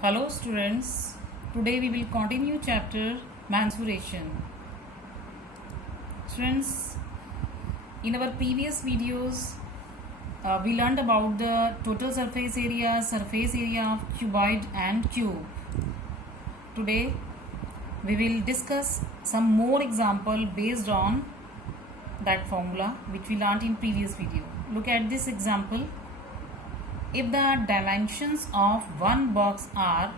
Hello students, today we will continue chapter mensuration. Students, in our previous videos we learned about the total surface area of cuboid and cube. Today we will discuss some more example based on that formula which we learned in previous video. Look at this example. If the dimensions of one box are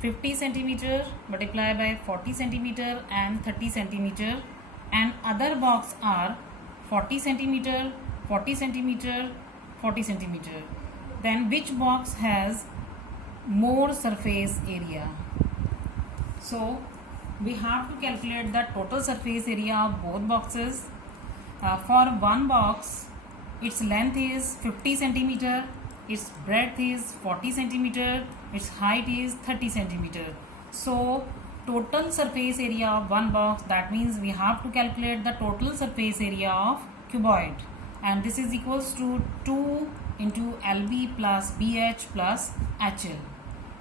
50 centimeter multiplied by 40 centimeter and 30 centimeter, and other box are 40 centimeter, 40 centimeter, 40 centimeter, then which box has more surface area? So we have to calculate the total surface area of both boxes. For one box, its length is 50 centimeter, its breadth is 40 centimeter, its height is 30 centimeter. So total surface area of one box, that means we have to calculate the total surface area of cuboid, and this is equals to 2 into LB plus BH plus HL.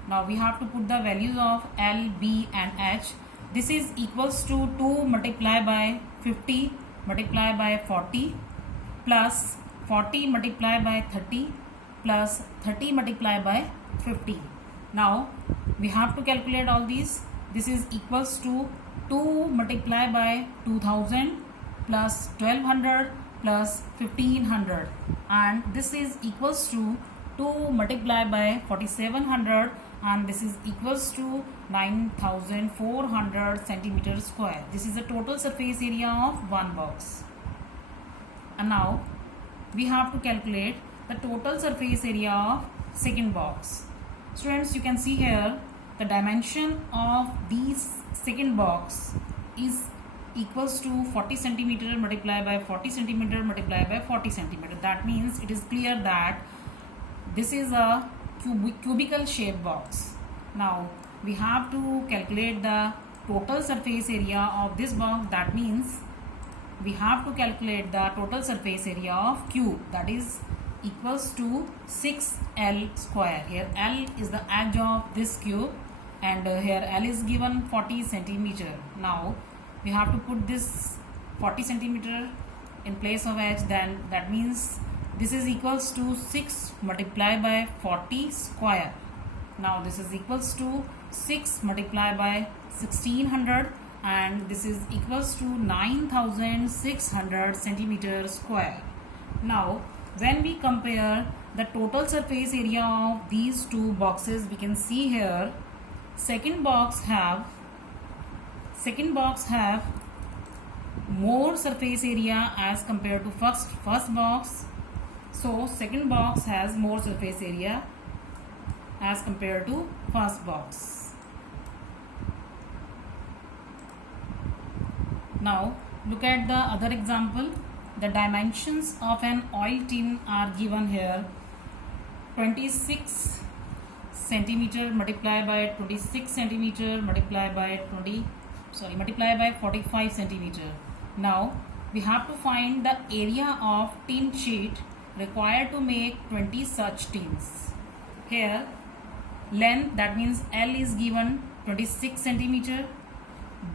Now we have to put the values of L, B and H. This is equals to 2 multiplied by 50 multiplied by 40 plus 40 multiplied by 30 plus 30 multiplied by 50. Now we have to calculate all these. This is equals to 2 multiplied by 2000 plus 1200 plus 1500, and this is equals to 2 multiplied by 4700, and this is equals to 9400 centimeter square. This is the total surface area of one box. And now we have to calculate the total surface area of second box. Students, you can see here the dimension of this second box is equals to 40 centimeter multiplied by 40 centimeter multiplied by 40 centimeter. That means it is clear that this is a cubical shaped box. Now we have to calculate the total surface area of this box. That means we have to calculate the total surface area of cube, that is equals to 6L square. Here L is the edge of this cube, and here L is given 40 centimeter. Now we have to put this 40 centimeter in place of h, then that means this is equals to 6 multiplied by 40 square. Now this is equals to 6 multiplied by 1600, and this is equals to 9600 centimeter square. Now when we compare the total surface area of these two boxes, we can see here second box have more surface area as compared to first box. So second box has more surface area as compared to first box. Now look at the other example. The dimensions of an oil tin are given here. 26 centimeter multiplied by 26 centimeter multiplied by 45 centimeter. Now we have to find the area of tin sheet required to make 20 such tins. Here length, that means L is given 26 centimeter,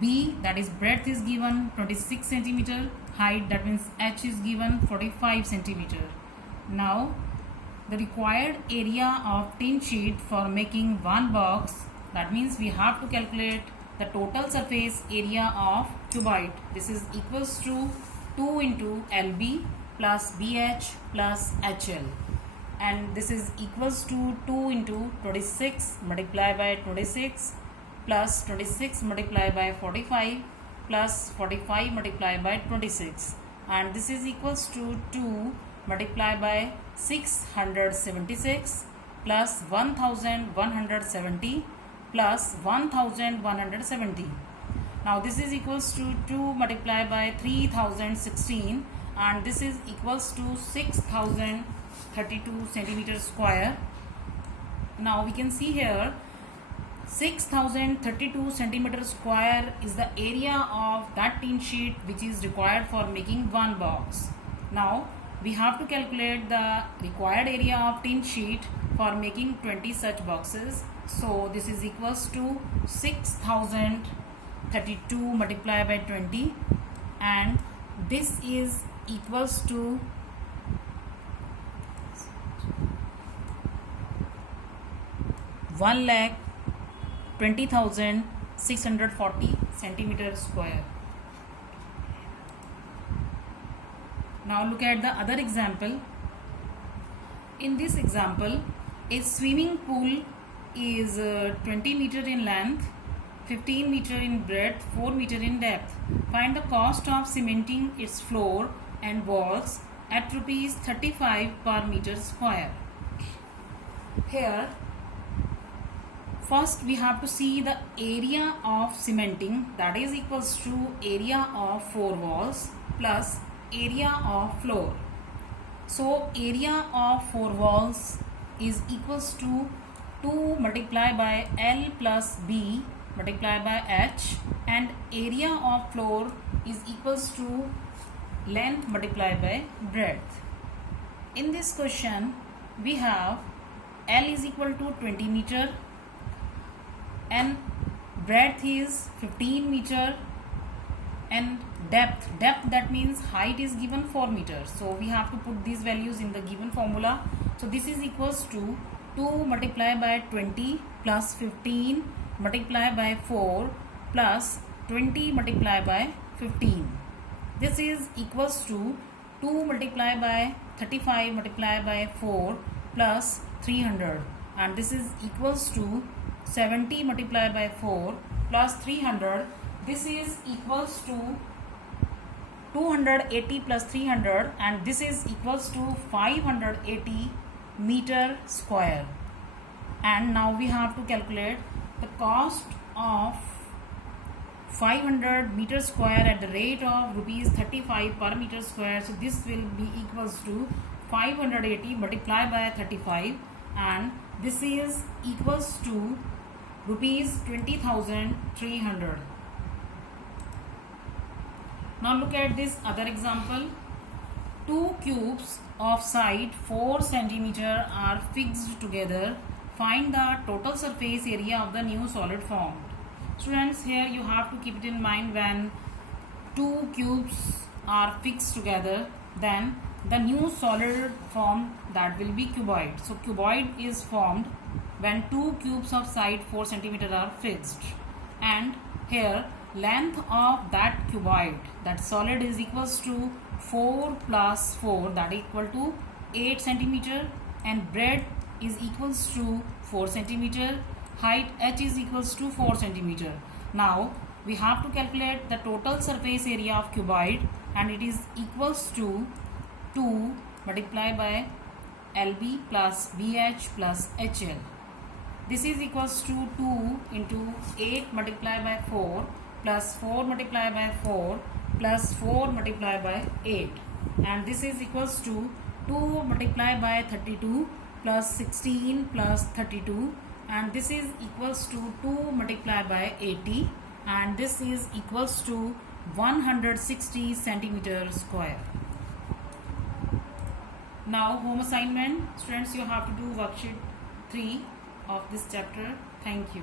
B, that is breadth, is given 26 centimeter, height, that means H, is given 45 centimeter. Now the required area of tin sheet for making one box, that means we have to calculate the total surface area of cuboid. This is equals to 2 into LB plus BH plus HL, and this is equals to 2 into 26 multiplied by 26 plus 26 multiplied by 45 plus 45 multiplied by 26, and this is equals to 2 multiplied by 676 plus 1170 plus 1170. Now this is equals to 2 multiplied by 3016, and this is equals to 6032 centimeter square. Now we can see here 6032 centimeter square is the area of that tin sheet which is required for making one box. Now we have to calculate the required area of tin sheet for making 20 such boxes. So this is equals to 6032 multiplied by 20, and this is equals to 1,20,640 centimeter square. Now look at the other example. In this example, a swimming pool is 20 meter in length, 15 meter in breadth, 4 meter in depth. Find the cost of cementing its floor and walls at rupees 35 per meter square. Here, first we have to see the area of cementing, that is equals to area of 4 walls plus area of floor. So area of 4 walls is equals to 2 multiplied by L plus B multiplied by H, and area of floor is equals to length multiplied by breadth. In this question we have L is equal to 20 meter and breadth is 15 meter, and depth that means height is given 4 meters. So we have to put these values in the given formula. So this is equals to 2 multiplied by 20 plus 15 multiplied by 4 plus 20 multiplied by 15. This is equals to 2 multiplied by 35 multiplied by 4 plus 300, and this is equals to 70 multiplied by 4 plus 300. This is equals to 280 plus 300, and this is equals to 580 meter square. And now we have to calculate the cost of 500 meter square at the rate of rupees 35 per meter square. So this will be equals to 580 multiplied by 35, and this is equals to rupees 20,300. Now look at this other example. 2 cubes of side 4 centimeter are fixed together. Find the total surface area of the new solid formed. Students, here you have to keep it in mind, when 2 cubes are fixed together, then the new solid formed, that will be cuboid. So cuboid is formed when 2 cubes of side 4 centimeter are fixed, and here length of that cuboid, that solid, is equals to 4 plus 4, that equal to 8 centimeter, and breadth is equals to 4 centimeter, height h is equals to 4 centimeter. Now we have to calculate the total surface area of cuboid, and it is equals to 2 multiplied by LB plus BH plus HL. This is equals to 2 into 8 multiplied by 4 plus 4 multiplied by 4 plus 4 multiplied by 8, and this is equals to 2 multiplied by 32 plus 16 plus 32, and this is equals to 2 multiplied by 80, and this is equals to 160 centimeter square. Now home assignment. Students, you have to do worksheet 3 of this chapter. Thank you.